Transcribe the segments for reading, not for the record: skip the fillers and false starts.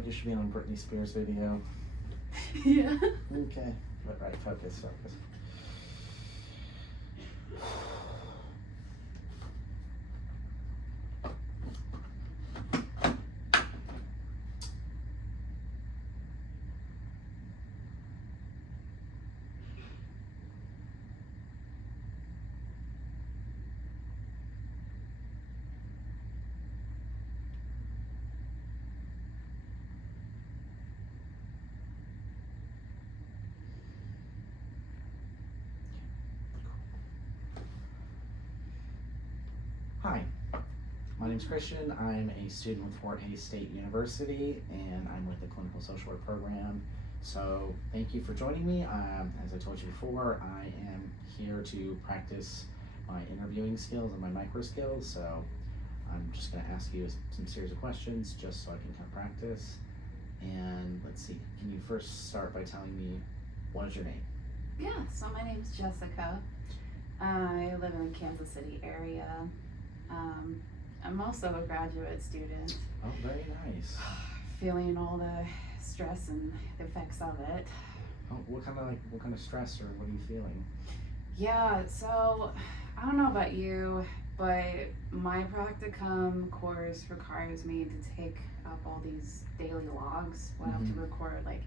like you should be on a Britney Spears video. Yeah. Okay. Right, focus. Hi, my name's Christian. I'm a student with Fort Hays State University, and I'm with the Clinical Social Work Program. So thank you for joining me. As I told you before, I am here to practice my interviewing skills and my micro skills. So I'm just going to ask you some series of questions just so I can kind of practice. And let's see, can you first start by telling me what is your name? Yeah, so my name's Jessica. I live in the Kansas City area. I'm also a graduate student. Oh, very nice. Feeling all the stress and the effects of it. Oh, what kind of stress or what are you feeling? Yeah, so I don't know about you, but my practicum course requires me to take up all these daily logs. I have to record like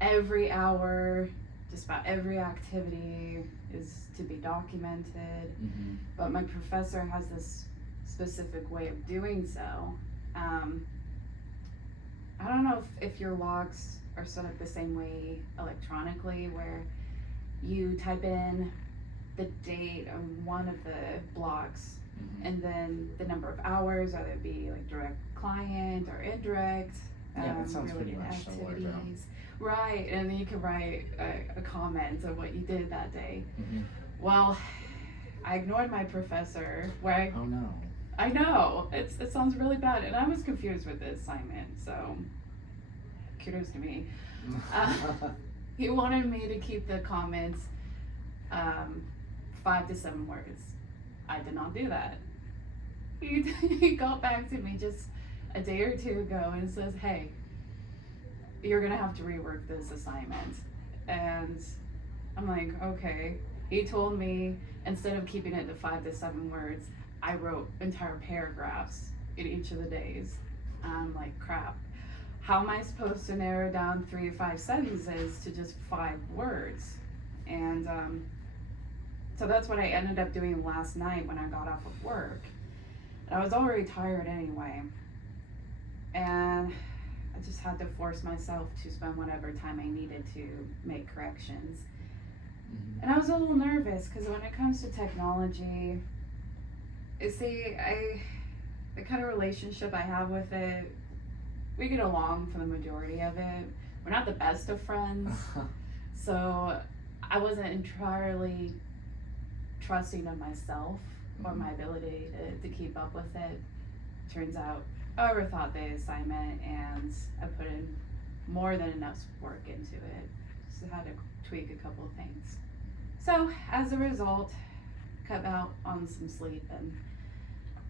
every hour, just about every activity is to be documented. But my professor has this specific way of doing so. I don't know if your logs are set up the same way electronically, where you type in the date on one of the blocks and then the number of hours, either it be like direct client or indirect. Yeah, that sounds pretty much similar. Right, and then you can write a comment of what you did that day. Well, I ignored my professor. Oh no. I know, it sounds really bad, and I was confused with the assignment, so kudos to me. He wanted me to keep the comments 5 to 7 words. I did not do that. He got back to me just a day or two ago and says, hey, you're gonna have to rework this assignment. And I'm like, okay. He told me instead of keeping it to 5 to 7 words, I wrote entire paragraphs in each of the days. I'm like, crap. How am I supposed to narrow down 3 to 5 sentences to just 5 words? And so that's what I ended up doing last night when I got off of work. And I was already tired anyway. And I just had to force myself to spend whatever time I needed to make corrections. And I was a little nervous because when it comes to technology, the kind of relationship I have with it, we get along for the majority of it. We're not the best of friends, so I wasn't entirely trusting of myself or my ability to keep up with it. Turns out I overthought the assignment and I put in more than enough work into it. Just had to tweak a couple of things. So as a result, cut out on some sleep, and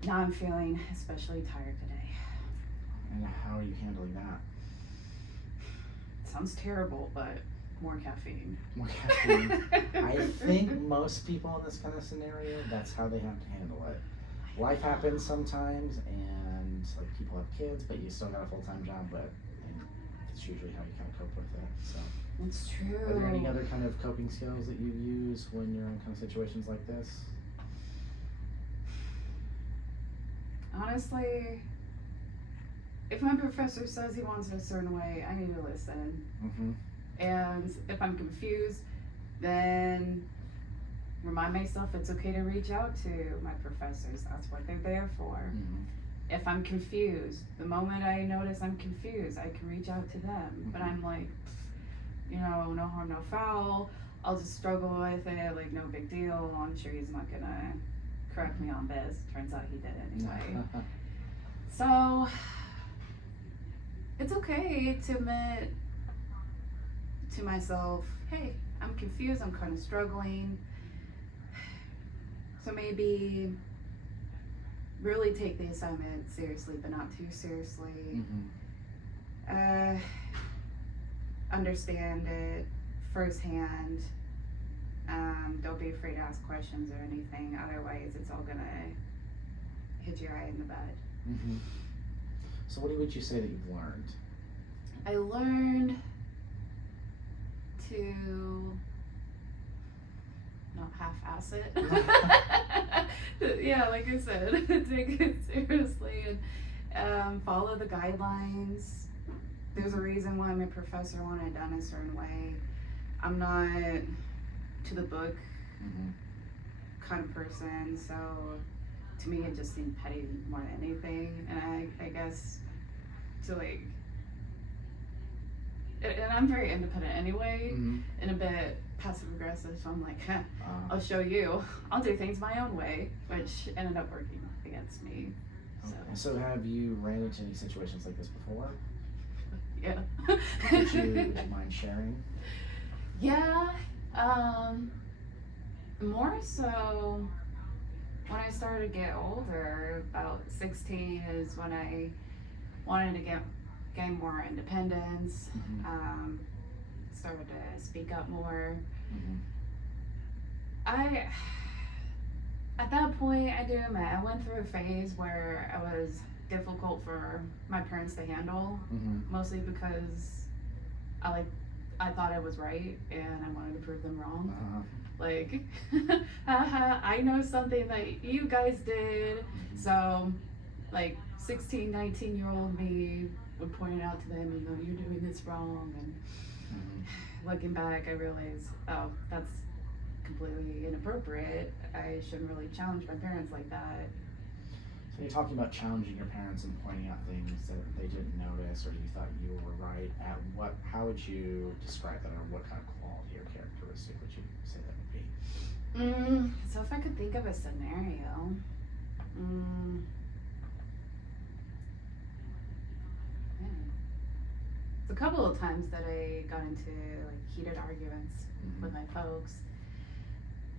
now I'm feeling especially tired today. And how are you handling that? Sounds terrible, but more caffeine. More caffeine. I think most people in this kind of scenario, that's how they have to handle it. Life happens sometimes, and like people have kids, but you still got a full-time job, but it's usually how you kind of cope with it. So it's true. Are there any other kind of coping skills that you use when you're in kind of situations like this? Honestly, if my professor says he wants it a certain way, I need to listen. And if I'm confused, then remind myself it's okay to reach out to my professors. That's what they're there for. If I'm confused, the moment I notice I'm confused, I can reach out to them. But I'm like, no harm, no foul. I'll just struggle with it, like no big deal. I'm sure he's not gonna correct me on this. Turns out he did anyway. So it's okay to admit to myself, hey, I'm confused, I'm kind of struggling. So maybe really take the assignment seriously, but not too seriously. understand it firsthand. Don't be afraid to ask questions or anything. Otherwise, it's all gonna hit you right in the butt. Mm-hmm. So what would you say that you've learned? I learned to not half-ass it. Yeah, like I said, take it seriously and follow the guidelines. There's a reason why my professor wanted it done a certain way. I'm not to the book Mm-hmm. kind of person, so to me it just seemed petty more than anything. And I guess to like, and I'm very independent anyway, Mm-hmm. and a bit passive aggressive, so I'm like, Uh, I'll show you. I'll do things my own way, which ended up working against me. So okay. So have you ran into any situations like this before? yeah. Would you mind sharing? Yeah. More so when I started to get older, about 16 is when I wanted to gain more independence. Mm-hmm. Started to speak up more. Mm-hmm. At that point, I do admit, I went through a phase where it was difficult for my parents to handle, Mm-hmm. mostly because I thought I was right and I wanted to prove them wrong. Uh-huh. Like, haha, I know something that you guys did. Mm-hmm. So, like, 16, 19-year-old me would point it out to them, you know, you're doing this wrong. And Mm-hmm. looking back, I realized, oh, that's completely inappropriate. I shouldn't really challenge my parents like that. So you're talking about challenging your parents and pointing out things that they didn't notice or you thought you were right at. How would you describe that, or what kind of quality or characteristic would you say that would be? So if I could think of a scenario, it's a couple of times that I got into like heated arguments Mm-hmm. with my folks.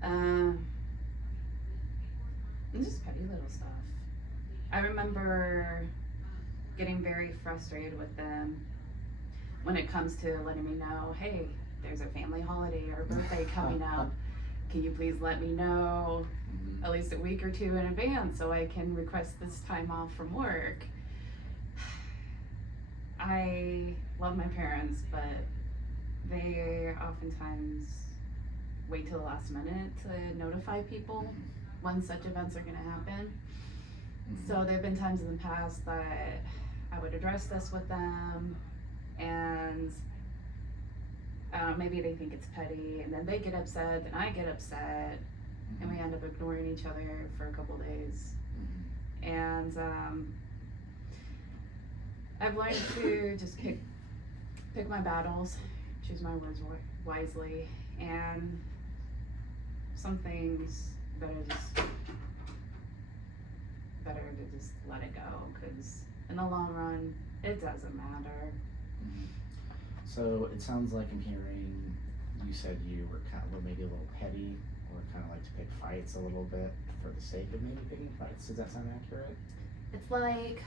And just petty little stuff. I remember getting very frustrated with them when it comes to letting me know, hey, there's a family holiday or birthday coming up. Can you please let me know Mm-hmm. at least a week or two in advance so I can request this time off from work? I love my parents, but they oftentimes wait till the last minute to notify people when such events are going to happen. Mm-hmm. So there have been times in the past that I would address this with them, and maybe they think it's petty, and then they get upset, then I get upset, and we end up ignoring each other for a couple days. Mm-hmm. And I've learned to just pick my battles, choose my words wisely, and some things better to just let it go, because in the long run, it doesn't matter. Mm-hmm. So it sounds like I'm hearing you said you were kind of maybe a little petty, or kind of like to pick fights a little bit for the sake of maybe picking fights. Does that sound accurate? It's like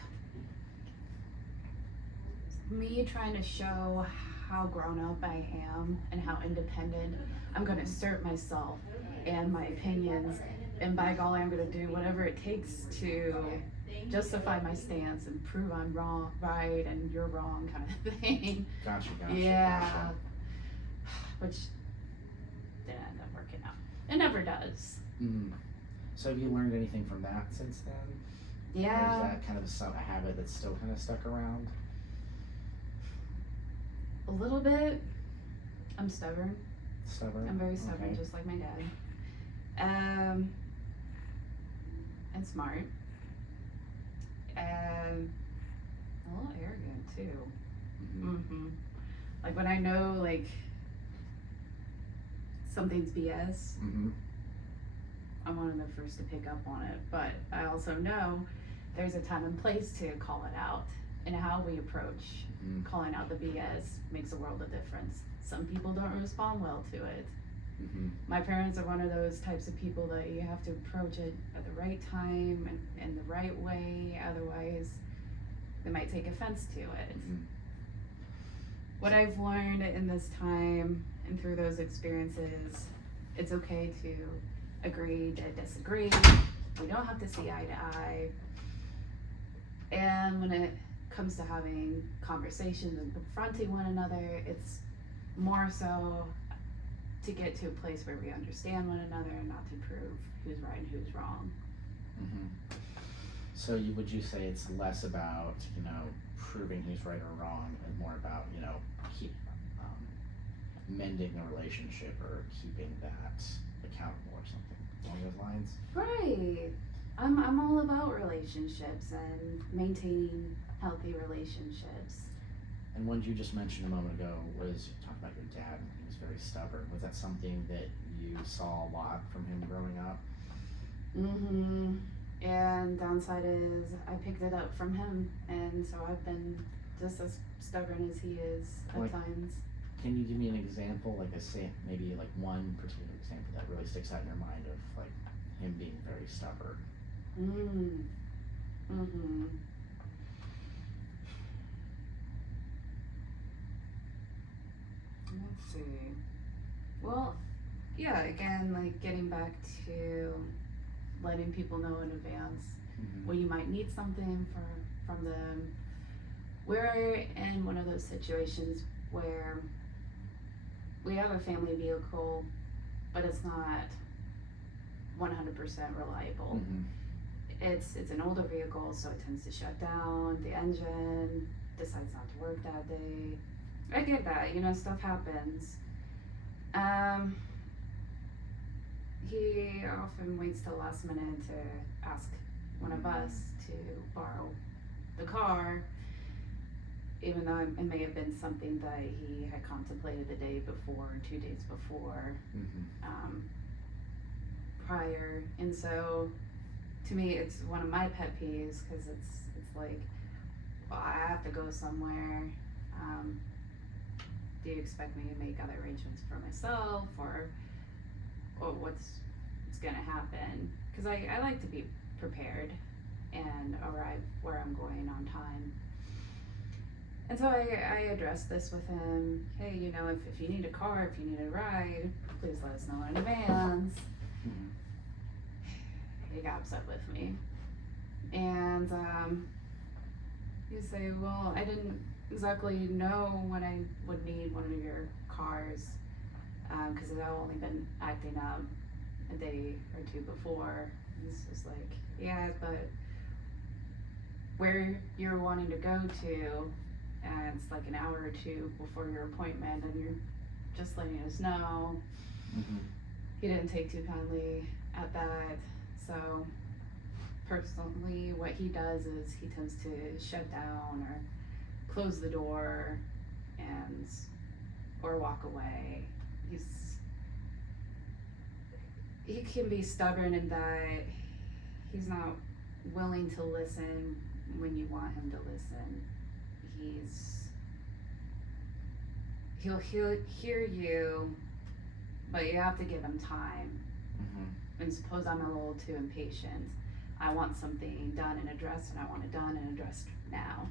me trying to show how grown up I am and how independent I'm going to assert myself and my opinions, and by golly, I'm going to do whatever it takes to justify my stance and prove I'm wrong, right, and you're wrong, kind of thing. Gotcha. Yeah. Gotcha. Which didn't end up working out. It never does. Mm. So have you learned anything from that since then? Or is Yeah. that kind of a habit that's still kind of stuck around? A little bit. I'm stubborn. Stubborn? I'm very stubborn, Okay. just like my dad. And smart. And a little arrogant too. Mm-hmm. Like when I know like something's BS, Mm-hmm. I'm one of the first to pick up on it. But I also know there's a time and place to call it out, and how we approach Mm-hmm. calling out the BS makes a world of difference. Some people don't respond well to it. Mm-hmm. My parents are one of those types of people that you have to approach it at the right time and in the right way, otherwise they might take offense to it. Mm-hmm. What I've learned in this time and through those experiences, it's okay to agree to disagree. We don't have to see eye to eye. And when it comes to having conversations and confronting one another, it's more so to get to a place where we understand one another and not to prove who's right and who's wrong. Mm-hmm. So would you say it's less about, proving who's right or wrong and more about, keep, mending the relationship or keeping that accountable or something along those lines? Right. I'm all about relationships and maintaining healthy relationships. And one you just mentioned a moment ago was, you talked about your dad and he was very stubborn. Was that something that you saw a lot from him growing up? Mm-hmm. And downside is I picked it up from him, and so I've been just as stubborn as he is at times. Can you give me an example, maybe like one particular example that really sticks out in your mind of like him being very stubborn? Mm-hmm. Let's see. Well, yeah, again, like getting back to letting people know in advance when you might need something from them. We're in one of those situations where we have a family vehicle, but it's not 100% reliable. It's an older vehicle, so it tends to shut down. The engine decides not to work that day. I get that, stuff happens. He often waits till last minute to ask one of us to borrow the car, even though it may have been something that he had contemplated the day before, 2 days before, prior. And so, to me, it's one of my pet peeves, because it's like, well, I have to go somewhere. Do you expect me to make other arrangements for myself, or what's gonna happen? Because I like to be prepared and arrive where I'm going on time. And so I addressed this with him. Hey, if you need a car, if you need a ride, please let us know in advance. He got upset with me. And you say, well, I didn't exactly know when I would need one of your cars, because I've only been acting up a day or two before. He's just like, yeah, but where you're wanting to go to, and it's like an hour or two before your appointment, and you're just letting us know. He didn't take too kindly at that. So personally, what he does is he tends to shut down or close the door or walk away. He can be stubborn in that he's not willing to listen when you want him to listen. He'll hear you, but you have to give him time. And suppose I'm a little too impatient. I want something done and addressed, and I want it done and addressed now.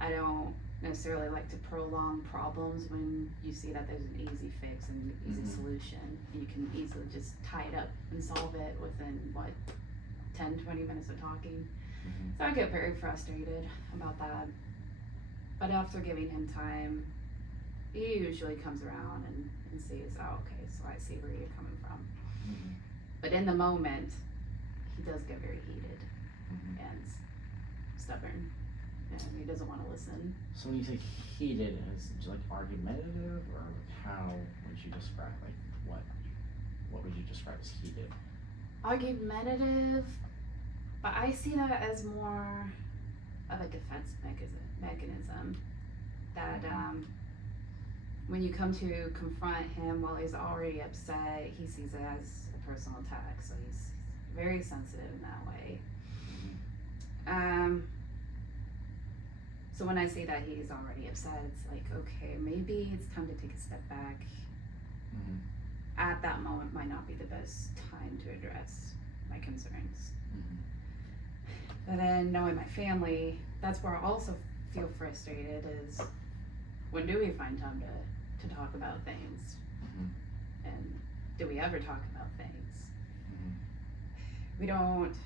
I don't necessarily like to prolong problems when you see that there's an easy fix and an easy solution. You can easily just tie it up and solve it within 10-20 minutes of talking. So I get very frustrated about that. But after giving him time, he usually comes around and sees, oh, okay, so I see where you're coming from. But in the moment, he does get very heated and stubborn, and he doesn't want to listen. So when you say heated, is it like argumentative, or how would you describe, what would you describe as heated? Argumentative, but I see that as more of a defense mechanism. That when you come to confront him while he's already upset, he sees it as a personal attack. So he's very sensitive in that way. So when I see that he's already upset, it's like, okay, maybe it's time to take a step back. At that moment might not be the best time to address my concerns. But then knowing my family, that's where I also feel frustrated is when do we find time to talk about things? Mhm. And do we ever talk about things? Mhm. We don't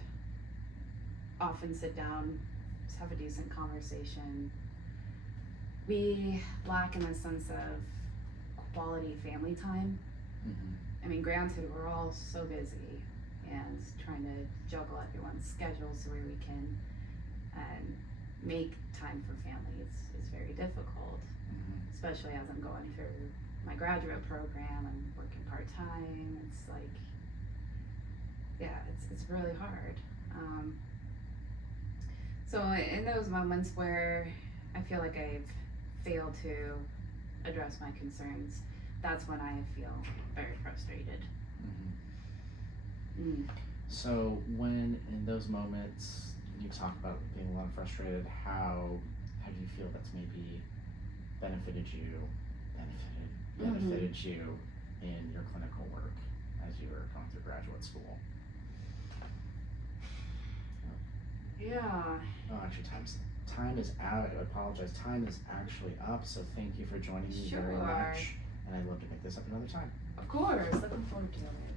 often sit down, just have a decent conversation. We lack in the sense of quality family time. Mhm. I mean, granted, we're all so busy and trying to juggle everyone's schedules where we can make time for family is very difficult, Mhm. especially as I'm going through my graduate program and working part-time. It's like, yeah, it's really hard. So in those moments where I feel like I've failed to address my concerns, that's when I feel very frustrated. Mhm. So when in those moments you talk about being a little frustrated, how do you feel that's maybe benefited you in your clinical work as you were going through graduate school? Yeah. Oh, actually, time is out. I apologize. Time is actually up. So thank you for joining me very Sure. much, and I'd love to pick this up another time. Of course, looking forward to it.